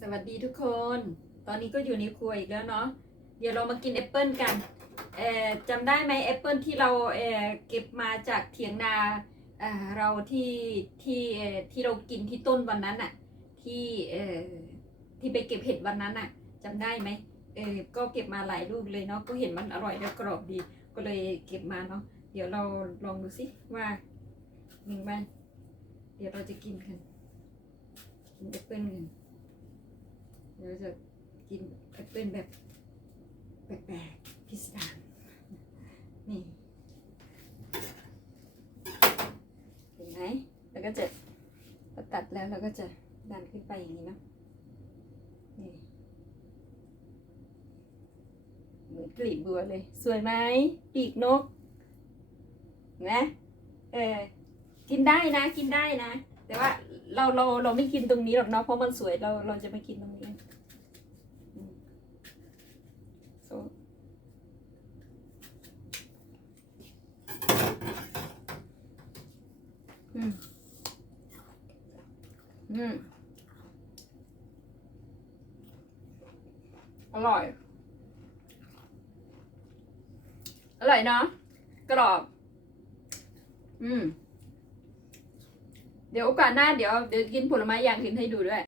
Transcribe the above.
สวัสดีทุกคน ตอนนี้ก็อยู่ในครัวอีกแล้วเนาะ เดี๋ยวเรามากินแอปเปิลกันเอ่อจำได้ไหมแอปเปิลที่เราเอ่อเก็บมาจากเถียงนาเอ่อเราที่ที่เอ่อที่เรากินที่ต้นวันนั้นอะที่เอ่อที่ไปเก็บเห็ดวันนั้นอะจำได้ไหมเออก็เก็บมาหลายลูกเลยเนาะ ก็เห็นมันอร่อยและกรอบดี ก็เลยเก็บมาเนาะ เดี๋ยวเราลองดูสิว่าหนึ่งวันเดี๋ยวเราจะกินกัน กินแอปเปิลกัน เดี๋ยวจะกินแอปเปิลแบบแปลกๆพิสดารนี่เห็นไหมแล้วก็จะพอตัดแล้วเราก็จะดันขึ้นไปอย่างนี้เนาะนี่เหมือนกลีบบัวเลย สวยไหมปีกนกนไหมเออกินได้นะกินได้นะ แต่ว่าเราเราเราไม่กินตรงนี้หรอกเนาะเพราะมันสวยเราเราจะไม่กินตรงนี้อืม so อืมอืมอร่อย อร่อยเนาะ กรอบ อืม เดี๋ยวโอกาสหน้าเดี๋ยวเดี๋ยวกินผลไม้อย่างอื่นให้ดูด้วย